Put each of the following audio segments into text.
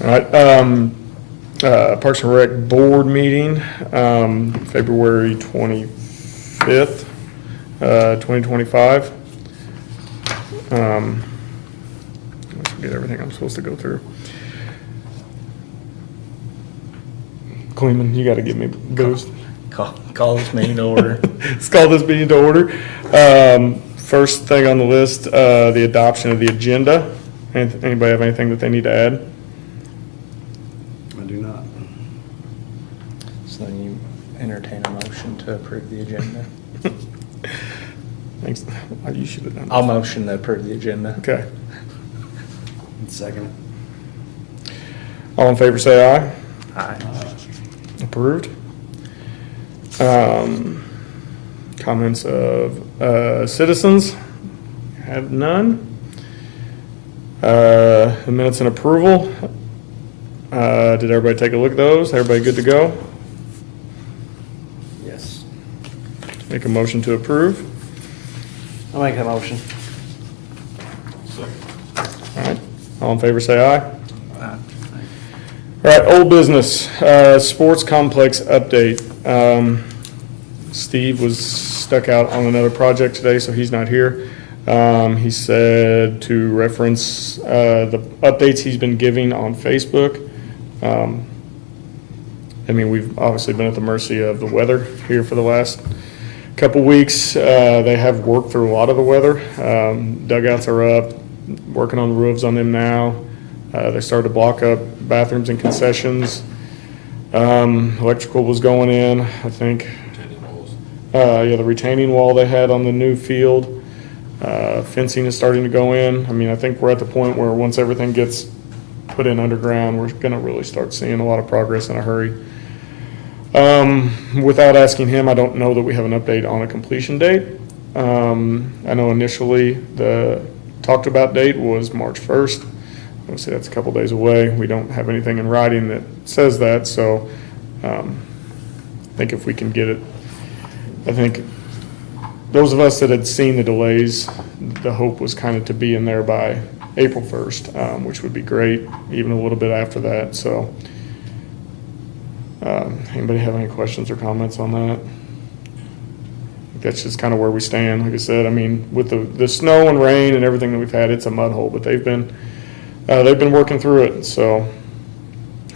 All right, Parks and Rec Board meeting, February 25th, 2025. Let's get everything I'm supposed to go through. Cleveland, you got to give me a boost. Call this meeting to order. Let's call this meeting to order. First thing on the list, the adoption of the agenda. Anybody have anything that they need to add? I do not. So you entertain a motion to approve the agenda? Thanks. You should have done that. I'll motion to approve the agenda. Okay. Second. All in favor, say aye. Aye. Approved. Comments of citizens? Have none. The minutes and approval. Did everybody take a look at those? Everybody good to go? Yes. Make a motion to approve. I'll make that motion. All right. All in favor, say aye. Aye. All right, old business, sports complex update. Steve was stuck out on another project today, so he's not here. He said to reference the updates he's been giving on Facebook. I mean, we've obviously been at the mercy of the weather here for the last couple weeks. They have worked through a lot of the weather. Dugouts are up, working on the roofs on them now. They started to block up bathrooms and concessions. Electrical was going in, I think. Yeah, the retaining wall they had on the new field. Fencing is starting to go in. I mean, I think we're at the point where once everything gets put in underground, we're going to really start seeing a lot of progress in a hurry. Without asking him, I don't know that we have an update on a completion date. I know initially the talked about date was March 1st. Obviously, that's a couple days away. We don't have anything in writing that says that, so I think if we can get it, I think those of us that had seen the delays, the hope was kind of to be in there by April 1st, which would be great, even a little bit after that. So anybody have any questions or comments on that? That's just kind of where we stand. Like I said, I mean, with the snow and rain and everything that we've had, it's a mud hole, but they've been working through it. So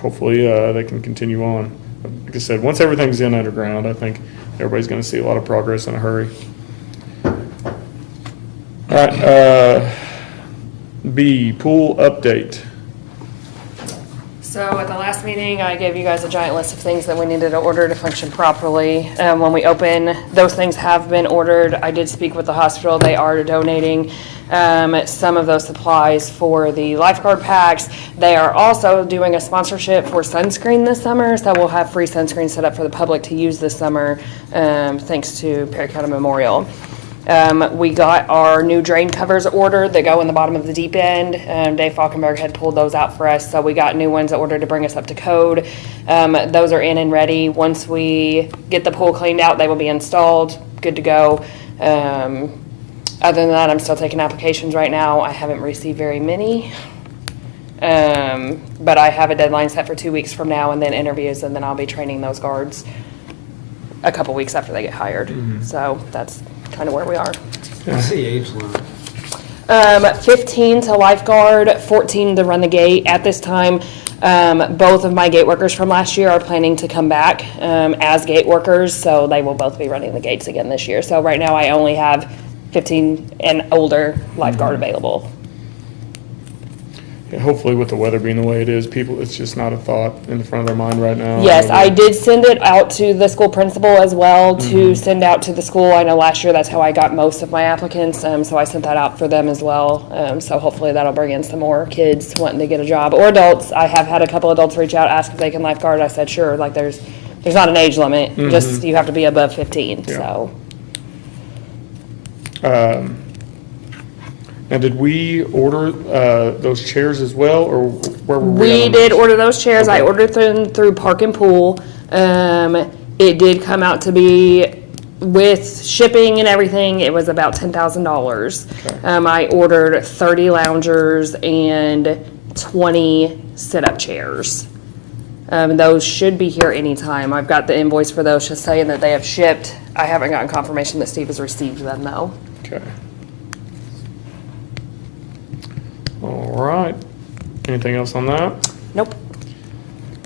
hopefully they can continue on. Like I said, once everything's in underground, I think everybody's going to see a lot of progress in a hurry. All right, B, pool update. So at the last meeting, I gave you guys a giant list of things that we needed to order to function properly. When we open, those things have been ordered. I did speak with the hospital. They are donating some of those supplies for the lifeguard packs. They are also doing a sponsorship for sunscreen this summer, so we'll have free sunscreen set up for the public to use this summer, thanks to Perry County Memorial. We got our new drain covers ordered that go in the bottom of the deep end. Dave Falkenberg had pulled those out for us, so we got new ones ordered to bring us up to code. Those are in and ready. Once we get the pool cleaned out, they will be installed, good to go. Other than that, I'm still taking applications right now. I haven't received very many, but I have a deadline set for 2 weeks from now, and then interviews, and then I'll be training those guards a couple weeks after they get hired. Mm-hmm. So that's kind of where we are. What's the age limit? 15 to lifeguard, 14 to run the gate. At this time, both of my gate workers from last year are planning to come back as gate workers, so they will both be running the gates again this year. So right now I only have 15 and older lifeguard available. Yeah, hopefully with the weather being the way it is, it's just not a thought in the front of their mind right now. Yes, I did send it out to the school principal as well to send out to the school. I know last year that's how I got most of my applicants, so I sent that out for them as well. So hopefully that'll bring in some more kids wanting to get a job, or adults. I have had a couple adults reach out, ask if they can lifeguard. I said, sure, like there's not an age limit, just you have to be above 15, Yeah. so. Now, did we order those chairs as well, or where were we? We on did those? order those chairs. I Okay. ordered them through Park and Pool. It did come out to be, with shipping and everything, it was about $10,000. Okay. I ordered 30 loungers and 20 sit-up chairs. Those should be here anytime. I've got the invoice for those just saying that they have shipped. I haven't gotten confirmation that Steve has received them though. Okay. All right. Anything else on that? Nope.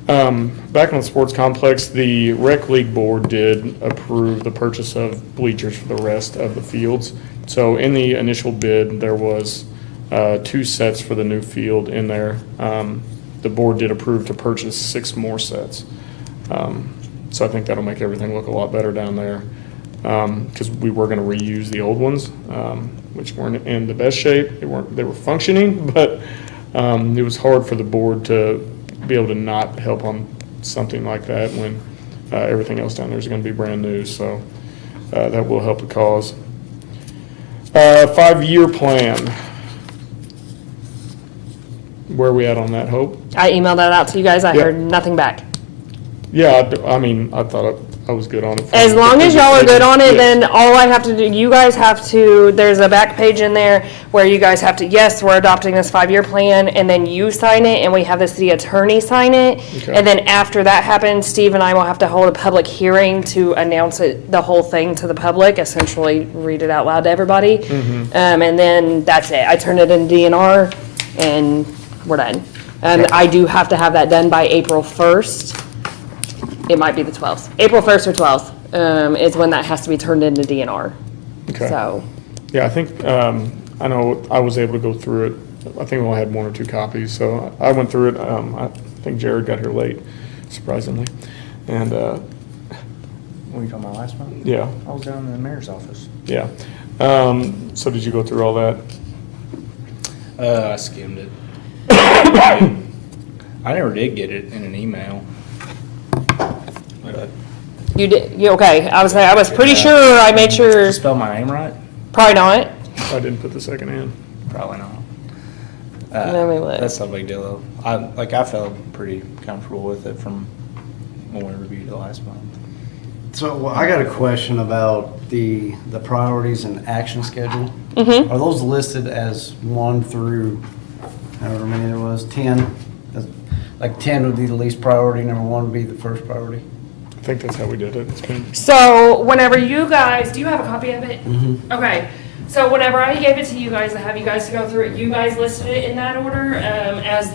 Back on the sports complex, the rec league board did approve the purchase of bleachers for the rest of the fields. So in the initial bid, there was 2 sets for the new field in there. The board did approve to purchase 6 more sets. So I think that'll make everything look a lot better down there. Because we were going to reuse the old ones, which weren't in the best shape. They were functioning, but it was hard for the board to be able to not help on something like that when everything else down there is going to be brand new. So that will help the cause. 5-year plan. Where are we at on that, Hope? I emailed that out to you guys. I Yep. heard nothing back. Yeah, I mean, I thought I was good on it. As long as y'all are good on it, Yes. then all I have to do, you guys have to, there's a back page in there where you guys have to, yes, we're adopting this 5-year plan, and then you sign it, and we have the city attorney sign it. Okay. And then after that happens, Steve and I will have to hold a public hearing to announce it, the whole thing to the public, essentially read it out loud to everybody. And then that's it. I turn it in DNR, and we're done. I do have to have that done by April 1st. It might be the 12th. April 1st or 12th is when that has to be turned into DNR. Okay. So, Yeah, I think, I know I was able to go through it. I think we only had 1 or 2 copies, so I went through it. I think Jared got here late, surprisingly. And, What were you talking about last month? yeah, I was down in the mayor's office. yeah. So did you go through all that? I skimmed it. I never did get it in an email. But you did, okay, I was pretty sure I made sure, Did you spell my name right? probably not. I didn't put the second in. Probably not. Let me look. That's no big deal though. I felt pretty comfortable with it from when we reviewed it last month. So well, I got a question about the priorities and action schedule. Mm-hmm. Are those listed as 1 through however many there was, 10? Like 10 would be the least priority, number 1 would be the first priority? I think that's how we did it. It's been, So whenever you guys, do you have a copy of it? Okay, so whenever I gave it to you guys, I have you guys to go through it, you guys listed it in that order, as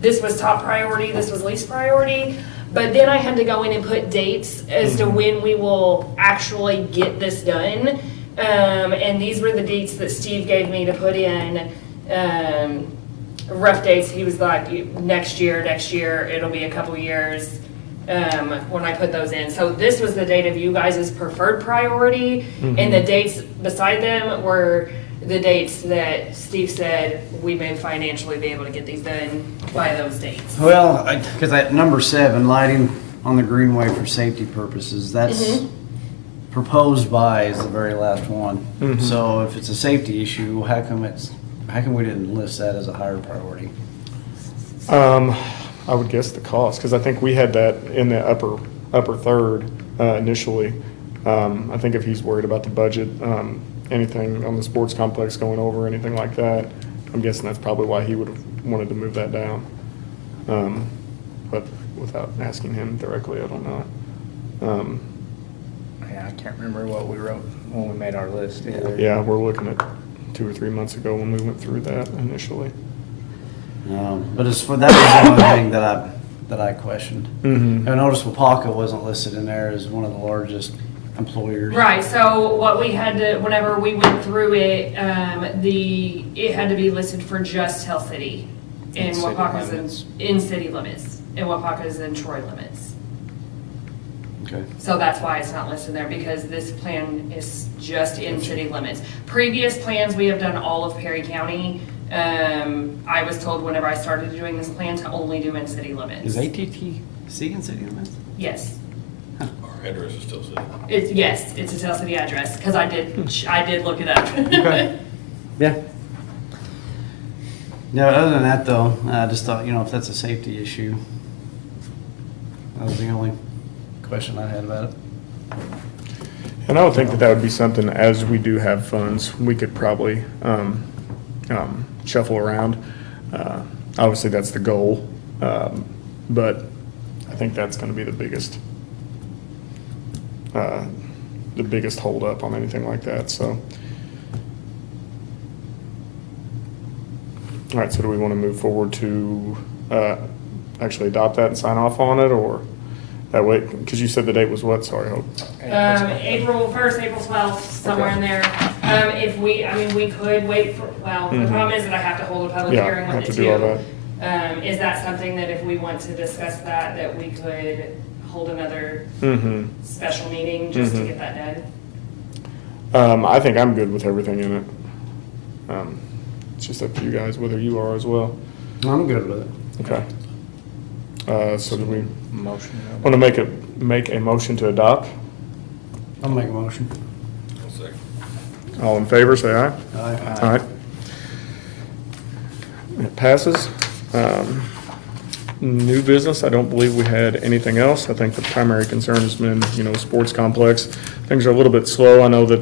this was top priority, this was least priority. But then I had to go in and put dates as to when we will actually get this done. And these were the dates that Steve gave me to put in, rough dates. He was like, next year, it'll be a couple years. When I put those in. So this was the date of you guys' preferred priority, and the dates beside them were the dates that Steve said we may financially be able to get these done by those dates. Well, because at number 7, lighting on the greenway for safety purposes, that's proposed by is the very last one. So if it's a safety issue, how come we didn't list that as a higher priority? I would guess the cost, because I think we had that in the upper third initially. I think if he's worried about the budget, anything on the sports complex going over, anything like that, I'm guessing that's probably why he would have wanted to move that down. But without asking him directly, I don't know. Yeah, I can't remember what we wrote when we made our list either. Yeah, we're looking at 2 or 3 months ago when we went through that initially. But as for that was the only thing that I questioned. Mm-hmm. I noticed Wapaka wasn't listed in there as one of the largest employers. Right, so what we had to, whenever we went through it, it had to be listed for just Hill City. And In city Wapaka's limits. in city limits, and Wapaka's in Troy limits. Okay. So that's why it's not listed there, because this plan is just in city limits. Previous plans, we have done all of Perry County. I was told whenever I started doing this plan to only do in city limits. Is ATTC in city limits? Yes. Our address is still sitting. Yes, it's a Tell City address, because I did look it up. Okay. Yeah. No, other than that though, I just thought, if that's a safety issue, that was the only question I had about it. And I would think that would be something, as we do have funds, we could probably shuffle around. Obviously, that's the goal, but I think that's gonna be the biggest holdup on anything like that, so. All right, so do we want to move forward to actually adopt that and sign off on it, or that way, because you said the date was what, sorry, Hope? April 1st, April 12th, somewhere in there. If we, I mean, we could wait for, well, the problem is that I have to hold a public Yeah, hearing have with to it do all too. Is that something that if we want to discuss that we could hold another Mm-hmm. special meeting just to get that done? I think I'm good with everything in it. It's just up to you guys whether you are as well. I'm good with it. Okay. So do we Motion. want to make a motion to adopt? I'll make a motion. I'll second. All in favor, say aye. Aye. All right. It passes. New business, I don't believe we had anything else. I think the primary concern has been, sports complex. Things are a little bit slow. I know that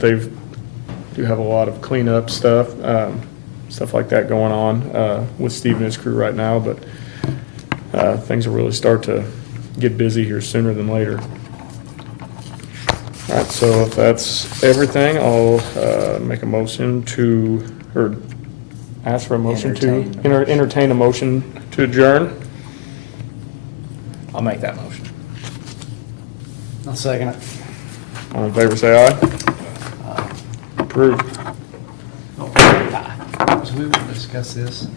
do have a lot of cleanup stuff, stuff like that going on with Steve and his crew right now, but things will really start to get busy here sooner than later. All right, so if that's everything, I'll make a motion to, or ask for a motion to entertain a motion to adjourn. I'll make that motion. I'll second it. All in favor, say aye. Approved. So we will discuss this.